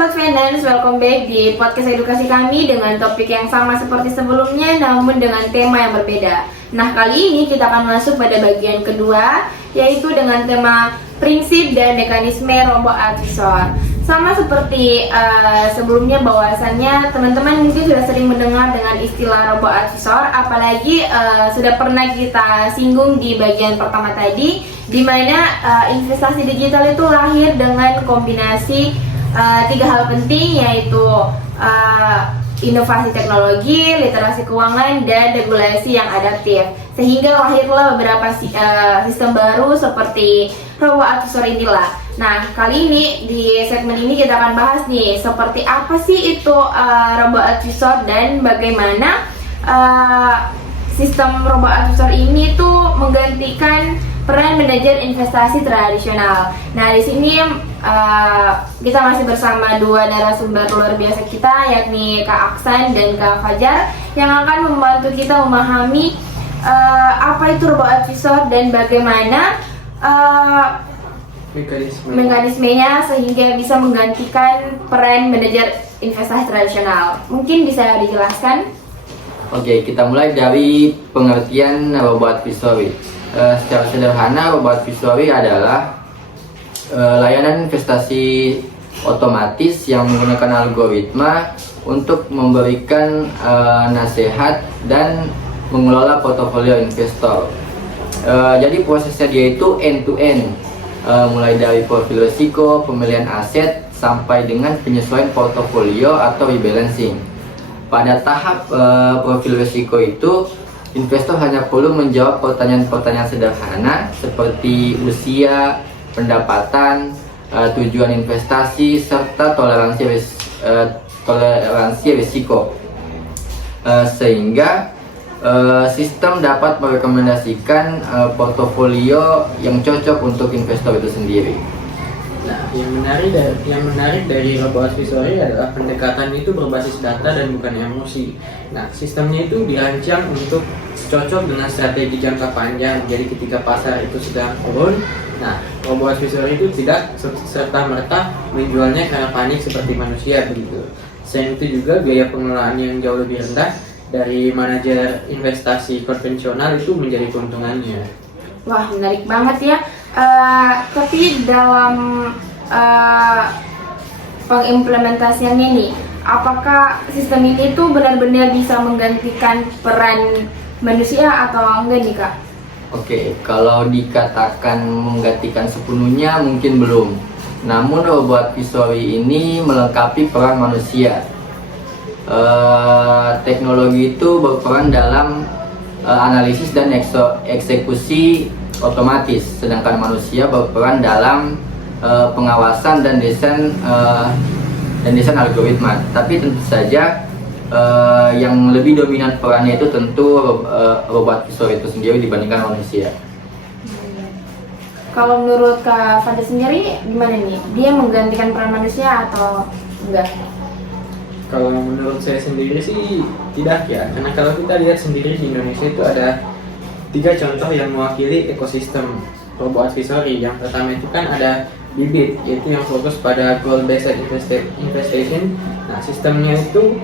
Sobat Finance, welcome back di podcast edukasi kami dengan topik yang sama seperti sebelumnya namun dengan tema yang berbeda. Nah, kali ini kita akan masuk pada bagian kedua, yaitu dengan tema prinsip dan mekanisme robot advisor. Sama seperti sebelumnya, bahwasannya teman-teman mungkin sudah sering mendengar dengan istilah robot advisor, apalagi sudah pernah kita singgung di bagian pertama tadi, di mana investasi digital itu lahir dengan kombinasi tiga hal penting, yaitu inovasi teknologi, literasi keuangan, dan regulasi yang adaptif, sehingga lahirlah beberapa sistem baru seperti robot advisor inilah. Nah, kali ini di segmen ini kita akan bahas nih, seperti apa sih itu robot advisor dan bagaimana sistem robot advisor ini tuh menggantikan peran manajer investasi tradisional. Nah, di sini kita masih bersama dua narasumber luar biasa kita, yakni Kak Aksan dan Kak Fajar, yang akan membantu kita memahami apa itu robot advisor dan bagaimana mekanismenya sehingga bisa menggantikan peran manajer investasi tradisional. Mungkin bisa dijelaskan? Oke, kita mulai dari pengertian robot advisory. Secara sederhana, robot advisory adalah layanan investasi otomatis yang menggunakan algoritma untuk memberikan nasihat dan mengelola portofolio investor. Jadi prosesnya dia itu end to end, mulai dari profil risiko, pemilihan aset, sampai dengan penyesuaian portofolio atau rebalancing. Pada tahap profil risiko itu, investor hanya perlu menjawab pertanyaan-pertanyaan sederhana seperti usia, pendapatan, tujuan investasi, serta toleransi risiko, sehingga sistem dapat merekomendasikan portofolio yang cocok untuk investor itu sendiri. Nah, yang menarik dari robot advisory adalah pendekatan itu berbasis data dan bukan emosi. Nah, sistemnya itu dirancang untuk cocok dengan strategi jangka panjang. Jadi ketika pasar itu sedang turun, nah, robot advisory itu tidak serta-merta menjualnya karena panik seperti manusia begitu. Selain itu juga biaya pengelolaan yang jauh lebih rendah dari manajer investasi konvensional itu menjadi keuntungannya. Wah, menarik banget ya. Tapi dalam pengimplementasiannya nih, apakah sistem ini tuh benar-benar bisa menggantikan peran manusia atau enggak nih, Kak? Oke, kalau dikatakan menggantikan sepenuhnya mungkin belum. Namun robot advisory ini melengkapi peran manusia. Teknologi itu berperan dalam analisis dan eksekusi otomatis, sedangkan manusia berperan dalam pengawasan dan desain algoritma. Tapi tentu saja yang lebih dominan perannya itu tentu robot advisor itu sendiri dibandingkan manusia. Kalau menurut Kak Fadil sendiri gimana nih? Dia menggantikan peran manusia atau enggak? Kalau menurut saya sendiri sih tidak ya, karena kalau kita lihat sendiri di Indonesia itu ada 3 contoh yang mewakili ekosistem robot advisory. Yang pertama itu kan ada Bibit, yaitu yang fokus pada goal based investation. Nah, sistemnya itu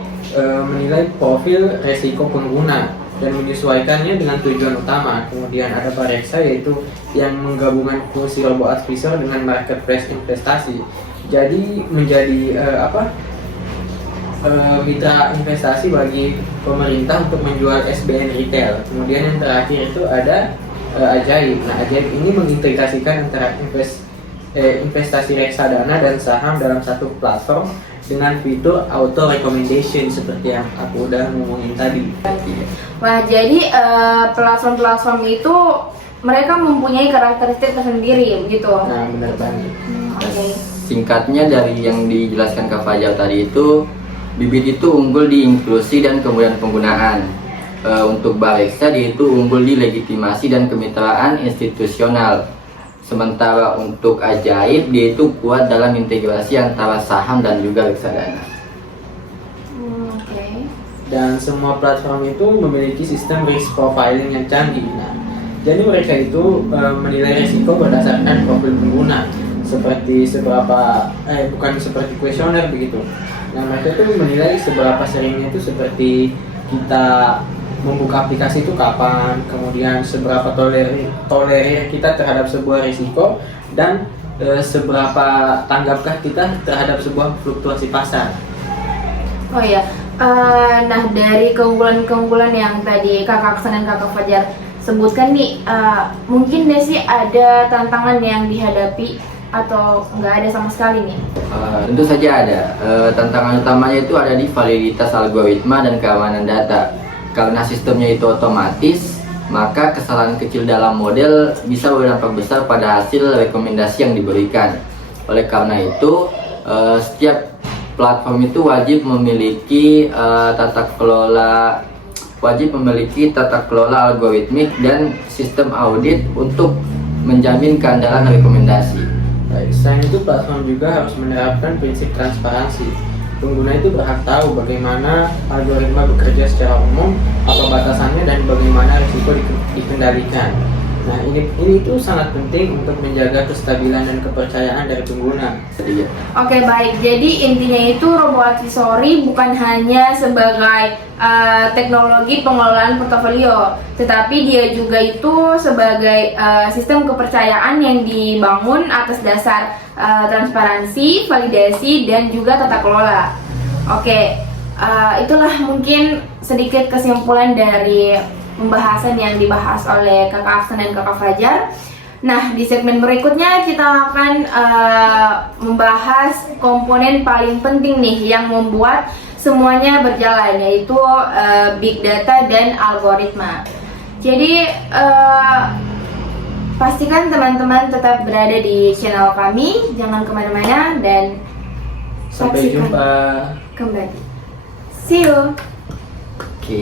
menilai profil resiko pengguna dan menyesuaikannya dengan tujuan utama. Kemudian ada Bareksa, yaitu yang menggabungkan fungsi robot advisor dengan marketplace investasi. Jadi menjadi mitra investasi bagi pemerintah untuk menjual SBN retail. Kemudian yang terakhir itu ada Ajaib. Nah, Ajaib ini mengintegrasikan antara investasi reksadana dan saham dalam satu platform dengan fitur auto recommendation seperti yang aku udah ngomongin tadi. Wah, jadi platform-platform itu mereka mempunyai karakteristik tersendiri begitu. Nah, benar banget. Okay. Singkatnya dari yang dijelaskan Kak Fajar tadi itu, Bibit itu unggul di inklusi dan kemudian penggunaan. Untuk Bareksa dia itu unggul di legitimasi dan kemitraan institusional. Sementara untuk Ajaib dia itu kuat dalam integrasi antara saham dan juga reksadana. Okay. Dan semua platform itu memiliki sistem risk profiling yang canggih. Nah, jadi mereka itu menilai risiko berdasarkan profil pengguna. seperti bukan seperti kuesioner begitu. Nah, mereka itu menilai seberapa seringnya itu seperti kita membuka aplikasi itu kapan, kemudian seberapa tolerir kita terhadap sebuah risiko, dan seberapa tanggapkah kita terhadap sebuah fluktuasi pasar. Oh ya, nah dari keunggulan-keunggulan yang tadi Kakak Aksan dan Kakak Fajar sebutkan nih, mungkin nggak sih ada tantangan yang dihadapi atau nggak ada sama sekali nih? Tentu saja ada. Tantangan utamanya itu ada di validitas algoritma dan keamanan data. Karena sistemnya itu otomatis, maka kesalahan kecil dalam model bisa berdampak besar pada hasil rekomendasi yang diberikan. Oleh karena itu, setiap platform itu wajib memiliki tata kelola algoritmik dan sistem audit untuk menjamin keandalan rekomendasi. Baik, selain itu platform juga harus menerapkan prinsip transparansi. Pengguna itu berhak tahu bagaimana algoritma bekerja secara umum, apa batasannya, dan bagaimana risiko dikendalikan. Nah, ini itu sangat penting untuk menjaga kestabilan dan kepercayaan dari pengguna. Oke, baik. Jadi intinya itu robo advisory bukan hanya sebagai teknologi pengelolaan portofolio, tetapi dia juga itu sebagai sistem kepercayaan yang dibangun atas dasar transparansi, validasi, dan juga tata kelola. Oke, itulah mungkin sedikit kesimpulan dari pembahasan yang dibahas oleh Kakak Aksan dan Kakak Fajar. Nah, di segmen berikutnya kita akan membahas komponen paling penting nih yang membuat semuanya berjalan, yaitu big data dan algoritma. Jadi pastikan teman-teman tetap berada di channel kami, jangan kemana-mana, dan Sampai saksikan jumpa kembali. See you. Oke.